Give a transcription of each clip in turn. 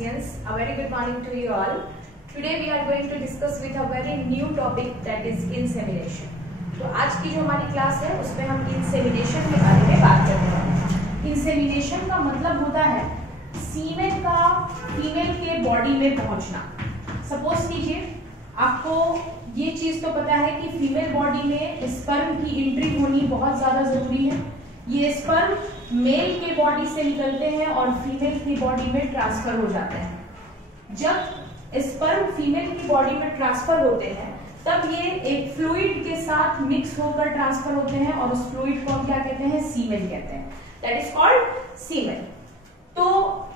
Galicians, a very good morning to you all. Today we are going to discuss with a very new topic, that is insemination. तो आज की जो हमारी class है उसमें हम इंसेमिनेशन के बारे में बात करने वाले हैं। इंसेमिनेशन का मतलब होता है सीमेन का फीमेल के बॉडी में पहुंचना। सपोज कीजिए आपको ये चीज तो पता है कि फीमेल बॉडी में स्पर्म की एंट्री होनी बहुत ज्यादा जरूरी है। ये स्पर्म मेल के बॉडी से निकलते हैं और फीमेल की बॉडी में ट्रांसफर हो जाते हैं। जब स्पर्म फीमेल की बॉडी में ट्रांसफर होते हैं तब ये एक फ्लूइड के साथ मिक्स होकर ट्रांसफर होते हैं और उस फ्लूइड को हम क्या कहते हैं, सीमेन कहते हैं। दैट इज कॉल्ड सीमेन। तो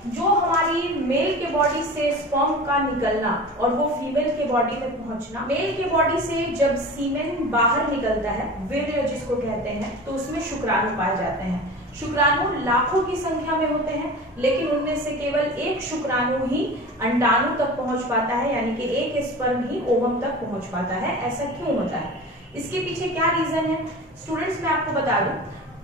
जो हमारी मेल के बॉडी से स्पर्म का निकलना और वो फीमेल के बॉडी में पहुंचना, मेल के बॉडी से जब सीमेन बाहर निकलता है, वीर्य जिसको कहते हैं, तो उसमें शुक्राणु पाए जाते हैं। शुक्राणु लाखों की संख्या में होते हैं, लेकिन उनमें से केवल एक शुक्राणु ही अंडाणु तक पहुंच पाता है, यानी कि एक स्पर्म ही ओवम तक पहुंच पाता है। ऐसा क्यों होता है, इसके पीछे क्या रीजन है स्टूडेंट्स, मैं आपको बता दूं।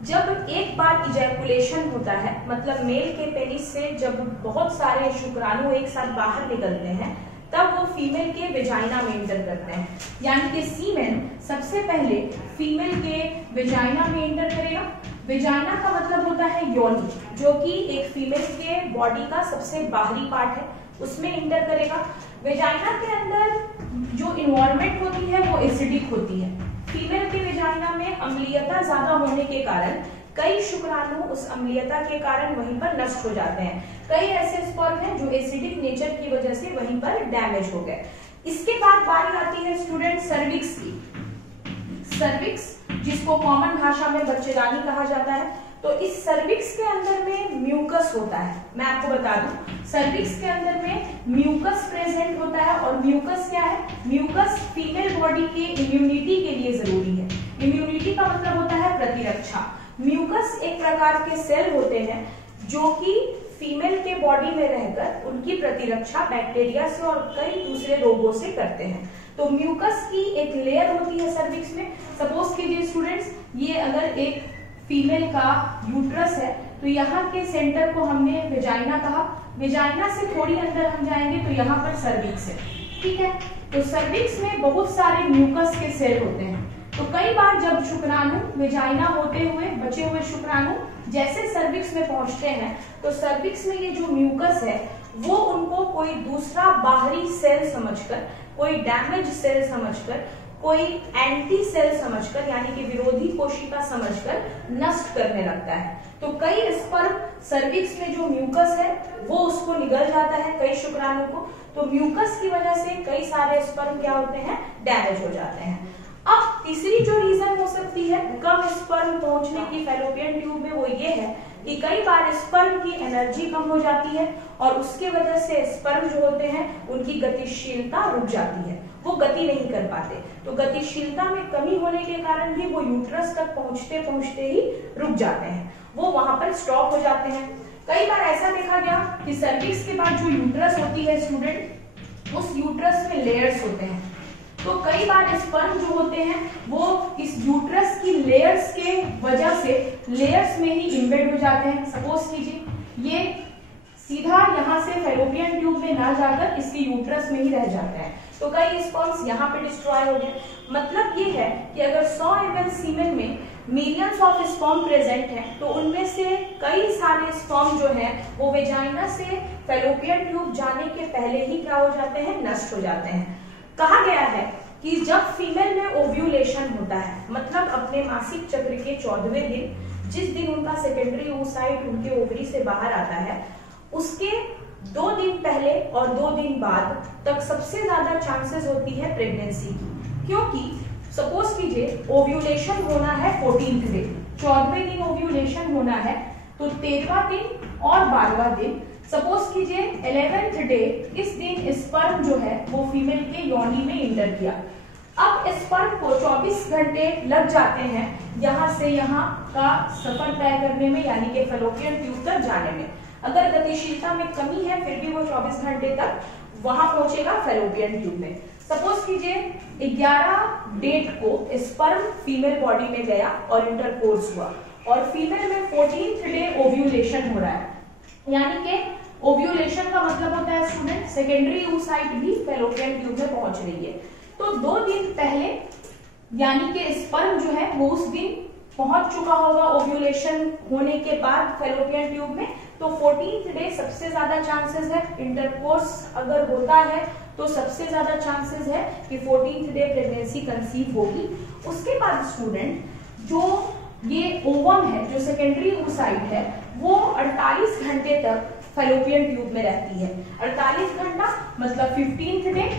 जब एक बार इजैकुलेशन होता है, मतलब मेल के पेनिस से जब बहुत सारे शुक्राणु एक साथ बाहर निकलते हैं, तब वो फीमेल के वेजाइना में इंटर करते हैं। यानी कि सीमेन सबसे पहले फीमेल के वेजाइना में इंटर करेगा। वेजाइना का मतलब होता है योनि, जो कि एक फीमेल के बॉडी का सबसे बाहरी पार्ट है, उसमें इंटर करेगा। वेजाइना के अंदर जो इन्वायरमेंट होती है वो एसिडिक होती है। फीमेल के वेजाइना में अम्लीयता ज्यादा होने के कारण कई शुक्राणु उस अम्लीयता के कारण वहीं पर नष्ट हो जाते हैं। कई ऐसे स्पर्म हैं जो एसिडिक नेचर की वजह से वहीं पर डैमेज हो गए। इसके बाद बारी आती है स्टूडेंट सर्विक्स की। सर्विक्स जिसको कॉमन भाषा में बच्चेदानी कहा जाता है, तो इस सर्विक्स के अंदर में म्यूकस होता है। मैं आपको बता दूं, सर्विक्स के अंदर में म्यूकस प्रेजेंट होता है। और म्यूकस क्या है, म्यूकस फीमेल बॉडी के इम्यूनिटी के लिए जरूरी है। इम्यूनिटी का मतलब होता है प्रतिरक्षा। म्यूकस एक प्रकार के सेल होते हैं जो कि फीमेल के बॉडी में रहकर उनकी प्रतिरक्षा बैक्टीरिया से और कई दूसरे रोगों से करते हैं। तो म्यूकस की एक लेयर होती है सर्विक्स में। सपोज कीजिए स्टूडेंट्स, ये अगर एक फीमेल का यूट्रस है, तो यहाँ के सेंटर को हमने वेजाइना कहा। वेजाइना से थोड़ी अंदर हम जाएंगे तो यहाँ पर सर्विक्स है, ठीक है। तो सर्विक्स में बहुत सारे म्यूकस के सेल होते हैं। तो कई बार जब शुक्राणु वेजाइना होते हुए बचे हुए शुक्राणु जैसे सर्विक्स में पहुंचते हैं, तो सर्विक्स में ये जो म्यूकस है वो उनको कोई दूसरा बाहरी सेल समझकर, कोई डैमेज सेल समझकर, कोई एंटी सेल समझकर, यानी कि विरोधी कोशिका समझकर नष्ट करने लगता है। तो कई स्पर्म सर्विक्स में जो म्यूकस है वो उसको निगल जाता है, कई शुक्राणु को। तो म्यूकस की वजह से कई सारे स्पर्म क्या होते हैं, डैमेज हो जाते हैं। अब तीसरी जो रीजन हो सकती है कम स्पर्म पहुंचने की फैलोपियन ट्यूब में, वो ये है कि कई बार स्पर्म की एनर्जी कम हो जाती है और उसके वजह से स्पर्म जो होते हैं उनकी गतिशीलता रुक जाती है, वो गति नहीं कर पाते। तो गतिशीलता में कमी होने के कारण भी वो यूट्रस तक पहुंचते पहुंचते ही रुक जाते हैं, वो वहां पर स्टॉप हो जाते हैं। कई बार ऐसा देखा गया कि सर्विक्स के बाद जो यूट्रस होती है स्टूडेंट, उस यूट्रस में लेयर्स होते हैं। तो कई बार स्पर्म जो होते हैं वो इस यूट्रस की लेयर्स के वजह से लेयर्स में ही इम्बेड हो जाते हैं। सपोज कीजिए ये सीधा यहाँ से फैलोपियन ट्यूब में ना जाकर इसके यूट्रस में ही रह जाता है, तो कई स्पर्म्स यहाँ पे डिस्ट्रॉय हो गए। मतलब ये है कि अगर 100 ml सीमेन में मिलियंस ऑफ स्पर्म प्रेजेंट हैं, तो उनमें से कई सारे स्पर्म जो हैं वो वेजाइना से फैलोपियन ट्यूब जाने के पहले ही क्या हो जाते हैं, नष्ट हो जाते हैं। कहा गया है कि जब फीमेल में ओव्यूलेशन होता है, मतलब अपने मासिक चक्र के 14वें दिन, जिस दिन उनका सेकेंडरी oocyte उनके ओवरी से बाहर आता है, उसके 2 दिन पहले और 2 दिन बाद तक सबसे ज्यादा चांसेस होती है प्रेगनेंसी की। क्योंकि सपोज कीजिए ओव्यूलेशन होना है 14th डे, 14वें दिन ओव्यूलेशन होना है, तो 13वां दिन और 12वां दिन, सपोज कीजिए 11th डे, इस दिन स्पर्म जो है वो फीमेल के योनि में इंटर किया। अब स्पर्म को 24 घंटे लग जाते हैं यहाँ से यहाँ का सफर तय करने में, यानी कि फैलोपियन ट्यूब तक जाने में। अगर गतिशीलता में कमी है फिर भी वो 24 घंटे तक वहां पहुंचेगा फैलोपियन ट्यूब में। सपोज कीजिए 11 डेट को स्पर्म फीमेल बॉडी में गया और इंटरकोर्स हुआ, और फीमेल में 14th डे ओव्यूलेशन हो रहा है, यानी कि ओव्यूलेशन का मतलब होता है स्टूडेंट सेकेंडरी oocyte भी फैलोपियन ट्यूब में पहुंच रही है। तो 2 दिन पहले यानी कि स्पर्म जो है वो उस दिन पहुंच चुका होगा ओव्यूलेशन होने के बाद फैलोपियन ट्यूब में। तो 14th डे सबसे ज्यादा चांसेस है, इंटरकोर्स अगर होता है तो सबसे ज्यादा चांसेस है कि 14th डे प्रेगनेंसी कंसीव होगी। उसके बाद स्टूडेंट जो ये ओवम है, जो सेकेंडरी oocyte है, वो 48 घंटे तक फैलोपियन ट्यूब में रहती है। 48 घंटा मतलब 15th डे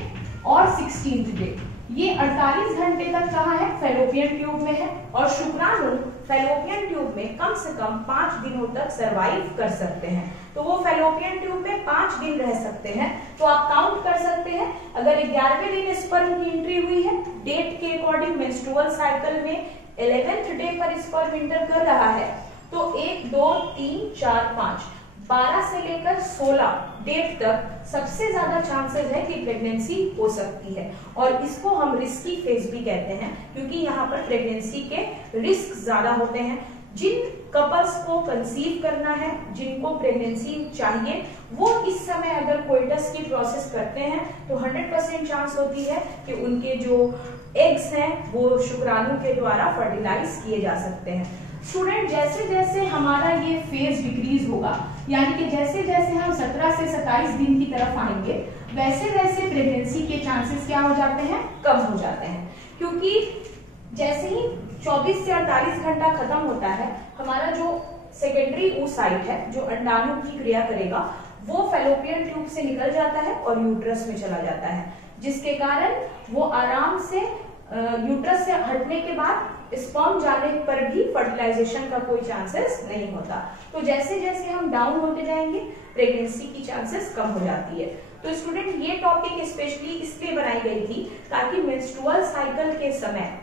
और 16th डे, ये 48 घंटे तक कहाँ है, फैलोपियन ट्यूब में है। और शुक्राणु फैलोपियन ट्यूब में कम से कम 5 दिनों तक सरवाइव कर सकते हैं। तो वो फैलोपियन ट्यूब में 5 दिन रह सकते हैं। तो आप काउंट कर सकते हैं, अगर 11वें दिन स्पर्म की एंट्री हुई है, डेट के अकॉर्डिंग मेंस्ट्रुअल साइकिल में 11th डे पर स्पर्म एंटर कर रहा है, तो 1 2 3 4 5 12 से लेकर 16 डेट तक सबसे ज्यादा चांसेस है कि प्रेगनेंसी हो सकती है। और इसको हम रिस्की फेज भी कहते हैं, क्योंकि यहाँ पर प्रेगनेंसी के रिस्क ज्यादा होते हैं। जिन कपल्स को कंसीव करना है, जिनको प्रेगनेंसी चाहिए, वो इस समय अगर कोइटस की प्रोसेस करते हैं तो 100% चांस होती है कि उनके जो एग्स हैं वो शुक्राणु के द्वारा फर्टिलाइज किए जा सकते हैं। स्टूडेंट जैसे जैसे हमारा ये फेज डिक्रीज होगा, यानी कि जैसे जैसे हम 17 से 27 दिन की तरफ आएंगे, वैसे वैसे प्रेगनेंसी के चांसेस क्या हो जाते हैं, कम हो जाते हैं। क्योंकि जैसे ही 24 से 48 घंटा खत्म होता है, हमारा जो सेकेंडरी oocyte है, जो अंडाणु की क्रिया करेगा, वो फैलोपियन ट्यूब से निकल जाता है और यूट्रस में चला जाता है, जिसके कारण वो आराम से यूट्रस से हटने के बाद स्पर्म जाने पर भी फर्टिलाइजेशन का कोई चांसेस नहीं होता। तो जैसे जैसे हम डाउन होते जाएंगे, प्रेगनेंसी की चांसेस कम हो जाती है। तो स्टूडेंट ये टॉपिक स्पेशली इसलिए बनाई गई थी ताकि मेंस्ट्रुअल साइकिल के समय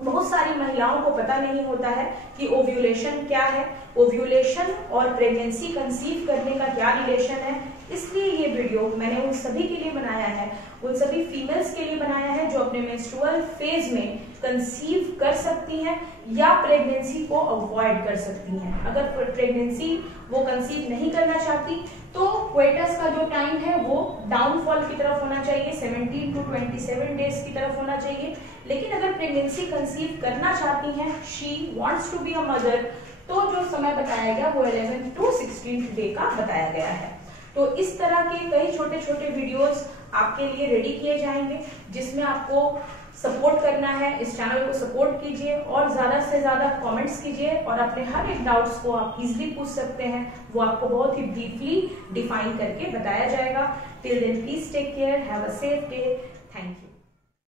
बहुत सारी महिलाओं को पता नहीं होता है कि ओव्यूलेशन क्या है, ओव्यूलेशन और प्रेगनेंसी कंसीव करने का क्या रिलेशन है। इसलिए ये वीडियो मैंने उन सभी के लिए बनाया है, उन सभी फीमेल्स के लिए बनाया है जो अपने मेंस्ट्रुअल फेज में कंसीव कर सकती हैं या प्रेगनेंसी को अवॉइड कर सकती हैं। अगर प्रेगनेंसी वो कंसीव नहीं करना चाहती तो कोइटस का जो टाइम है वो डाउनफॉल की तरफ होना चाहिए, 17 to 27 डेज की तरफ होना चाहिए। लेकिन अगर प्रेगनेंसी कंसीव करना चाहती हैं, she wants to be a mother, तो जो समय बताया गया वो 11 to 16 डे का बताया गया है। तो इस तरह के कई छोटे छोटे वीडियोस आपके लिए रेडी किए जाएंगे, जिसमें आपको सपोर्ट करना है। इस चैनल को सपोर्ट कीजिए और ज्यादा से ज्यादा कमेंट्स कीजिए और अपने हर एक डाउट्स को आप इजीली पूछ सकते हैं, वो आपको बहुत ही डीपली डिफाइन करके बताया जाएगा। Till then please take care, have a safe day, thank you.